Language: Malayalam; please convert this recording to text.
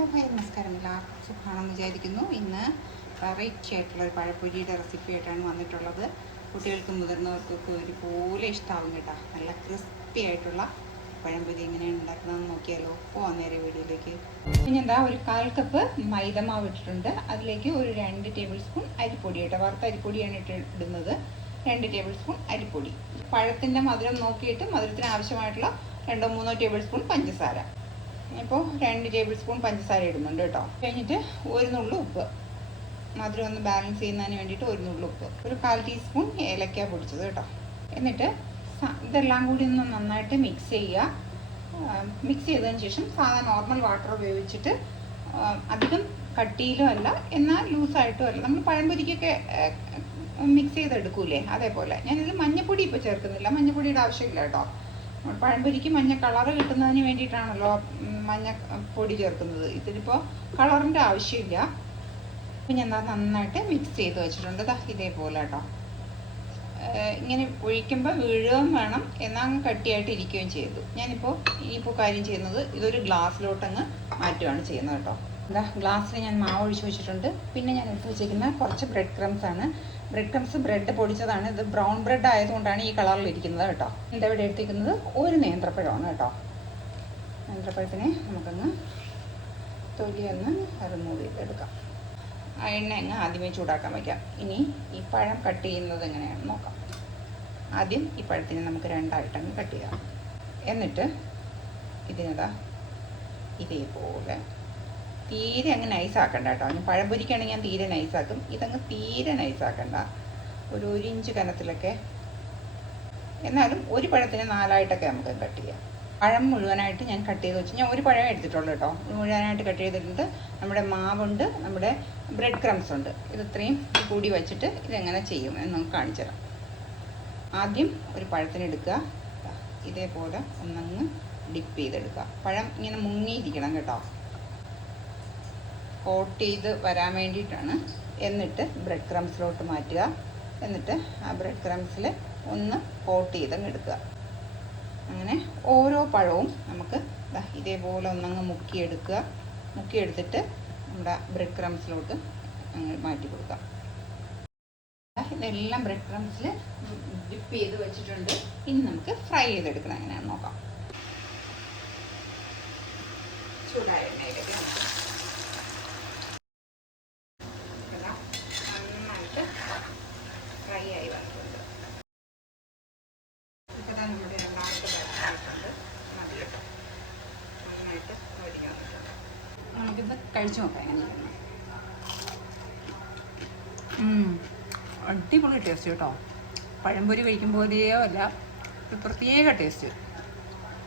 ഹലോ ഹായ് നമസ്കാരം, എല്ലാവർക്കും സുഖമാണെന്ന് വിചാരിക്കുന്നു. ഇന്ന് വെറൈറ്റി ആയിട്ടുള്ള ഒരു പഴപ്പൊരിയുടെ റെസിപ്പി ആയിട്ടാണ് വന്നിട്ടുള്ളത്. കുട്ടികൾക്കും മുതിർന്നവർക്കൊക്കെ ഒരുപോലെ ഇഷ്ടമാവും കേട്ടോ. നല്ല ക്രിസ്പി ആയിട്ടുള്ള പഴംപൊരി എങ്ങനെയാണ് ഉണ്ടാക്കുന്നതെന്ന് നോക്കിയാലോ. പോവാം നേരെ വീഡിയോയിലേക്ക്. പിന്നെ എന്താ, ഒരു 1/4 കപ്പ് മൈദമാവ് ഇട്ടിട്ടുണ്ട്. അതിലേക്ക് ഒരു 2 ടേബിൾ സ്പൂൺ അരിപ്പൊടി കേട്ടോ, വറുത്ത അരിപ്പൊടിയാണ് ഇടുന്നത്. 2 ടേബിൾ സ്പൂൺ അരിപ്പൊടി. പഴത്തിൻ്റെ മധുരം നോക്കിയിട്ട് മധുരത്തിന് ആവശ്യമായിട്ടുള്ള 2-3 ടേബിൾ സ്പൂൺ പഞ്ചസാര. ഇപ്പോൾ 2 ടേബിൾ സ്പൂൺ പഞ്ചസാര ഇടുന്നുണ്ട് കേട്ടോ. കഴിഞ്ഞിട്ട് ഒരു നുള്ളു ഉപ്പ്, മധുരം ഒന്ന് ബാലൻസ് ചെയ്യുന്നതിന് വേണ്ടിയിട്ട് ഒരു നുള്ളു ഉപ്പ്, ഒരു 1/4 ടീസ്പൂൺ ഏലക്ക പൊടിച്ചത് കേട്ടോ. എന്നിട്ട് ഇതെല്ലാം കൂടി ഒന്ന് നന്നായിട്ട് മിക്സ് ചെയ്യുക. മിക്സ് ചെയ്തതിന് ശേഷം സാധാരണ നോർമൽ വാട്ടർ ഉപയോഗിച്ചിട്ട്, അധികം കട്ടിയിലും അല്ല എന്നാൽ ലൂസായിട്ടും അല്ല, നമ്മൾ പഴംപൊരിക്കൊക്കെ മിക്സ് ചെയ്തെടുക്കൂലേ അതേപോലെ. ഞാനിതിൽ മഞ്ഞപ്പൊടി ഇപ്പോൾ ചേർക്കുന്നില്ല, മഞ്ഞപ്പൊടിയുടെ ആവശ്യമില്ല കേട്ടോ. പഴംപൊരിക്ക് മഞ്ഞ കളറ് കിട്ടുന്നതിന് വേണ്ടിയിട്ടാണല്ലോ മഞ്ഞ പൊടി ചേർക്കുന്നത്. ഇതിലിപ്പോൾ കളറിൻ്റെ ആവശ്യമില്ല. അപ്പം ഞാൻ നന്നായിട്ട് മിക്സ് ചെയ്ത് വെച്ചിട്ടുണ്ട്. ഇതേപോലെ കേട്ടോ. ഇങ്ങനെ ഒഴിക്കുമ്പോൾ വീഴുകയും വേണം, എന്നാൽ അങ്ങ് കട്ടിയായിട്ട് ഇരിക്കുകയും ചെയ്തു. ഇനിയിപ്പോൾ കാര്യം ചെയ്യുന്നത്, ഇതൊരു ഗ്ലാസ്സിലോട്ടങ്ങ് മാറ്റുകയാണ് ചെയ്യുന്നത് കേട്ടോ. ഗ്ലാസ്സിൽ ഞാൻ മാവ് ഒഴിച്ച് വെച്ചിട്ടുണ്ട്. പിന്നെ ഞാൻ എടുത്ത് വെച്ചിരിക്കുന്ന കുറച്ച് ബ്രെഡ് ക്രംസ് ആണ്. ബ്രെഡ് ക്രംസ് ബ്രെഡ് പൊടിച്ചതാണ്. ഇത് ബ്രൗൺ ബ്രെഡ് ആയതുകൊണ്ടാണ് ഈ കളറിലിരിക്കുന്നത് കേട്ടോ. എന്താ ഇവിടെ എടുത്തിരിക്കുന്നത്, ഒരു നേന്ത്രപ്പഴമാണ് കേട്ടോ. നേന്ത്രപ്പഴത്തിനെ നമുക്കങ്ങ് തൊലിയൊന്ന് റിമൂവ് ചെയ്തെടുക്കാം. ആ എണ്ണ അങ്ങ് ആദ്യമേ ചൂടാക്കാൻ വയ്ക്കാം. ഇനി ഈ പഴം കട്ട് ചെയ്യുന്നത് എങ്ങനെയാണെന്ന് നോക്കാം. ആദ്യം ഈ പഴത്തിനെ നമുക്ക് 2ആയിട്ടങ്ങ് കട്ട് ചെയ്യാം. എന്നിട്ട് ഇതേപോലെ തീരെ അങ്ങ് നൈസാക്കണ്ട കേട്ടോ. ഞാൻ പഴംപൊരിക്കാണെങ്കിൽ ഞാൻ തീരെ നൈസാക്കും. ഇതങ്ങ് തീരെ നൈസാക്കണ്ട, ഒരു 1 ഇഞ്ച് കനത്തിലൊക്കെ. എന്നാലും ഒരു പഴത്തിന് 4ആയിട്ടൊക്കെ നമുക്ക് കട്ട് ചെയ്യാം. പഴം മുഴുവനായിട്ട് ഞാൻ കട്ട് ചെയ്ത് വെച്ച്, ഞാൻ ഒരു പഴം എടുത്തിട്ടുള്ളൂ കേട്ടോ. മുഴുവനായിട്ട് കട്ട് ചെയ്തിട്ടുണ്ട്. നമ്മുടെ മാവുണ്ട്, നമ്മുടെ ബ്രെഡ് ക്രംസ് ഉണ്ട്. ഇത്രയും കൂടി വെച്ചിട്ട് ഇതെങ്ങനെ ചെയ്യും എന്ന് നമുക്ക് കാണിച്ചു തരാം. ആദ്യം ഒരു പഴത്തിന് എടുക്കുക, ഇതേപോലെ ഒന്നങ്ങ് ഡിപ്പ് ചെയ്തെടുക്കുക. പഴം ഇങ്ങനെ മുങ്ങിയിരിക്കണം കേട്ടോ, കോട്ട് ചെയ്ത് വരാൻ വേണ്ടിയിട്ടാണ്. എന്നിട്ട് ബ്രെഡ് ക്രംസിലോട്ട് മാറ്റുക. എന്നിട്ട് ആ ബ്രെഡ് ക്രംസിൽ ഒന്ന് കോട്ട് ചെയ്തങ്ങ് എടുക്കുക. അങ്ങനെ ഓരോ പഴവും നമുക്ക് ഇതേപോലെ ഒന്നങ്ങ് മുക്കിയെടുക്കുക. മുക്കിയെടുത്തിട്ട് നമ്മുടെ ബ്രെഡ് ക്രംസിലോട്ട് അങ്ങ് മാറ്റി കൊടുക്കാം. ഇതെല്ലാം ബ്രെഡ് ക്രംസിൽ ഡിപ്പ് ചെയ്ത് വെച്ചിട്ടുണ്ട്. ഇനി നമുക്ക് ഫ്രൈ ചെയ്തെടുക്കണം. എങ്ങനെയാണെന്ന് നോക്കാം. ചൂടായ എണ്ണയിലേക്ക് നന്നായിട്ട് ഫ്രൈ ആയി വന്നിട്ടുണ്ട്. ഇപ്പം നമ്മുടെ 2ാമത്തെ ബാച്ചായിട്ടുണ്ട്. മതിയിട്ട് നന്നായിട്ട് വരിക വന്നിട്ടുണ്ട്. നമുക്കിത് കഴിച്ചു നോക്കാം എങ്ങനെയാണ്. അടിപൊളി ടേസ്റ്റ് കേട്ടോ. പഴംപൊരി കഴിക്കും പോലെയോ അല്ല, ഒരു പ്രത്യേക ടേസ്റ്റ്.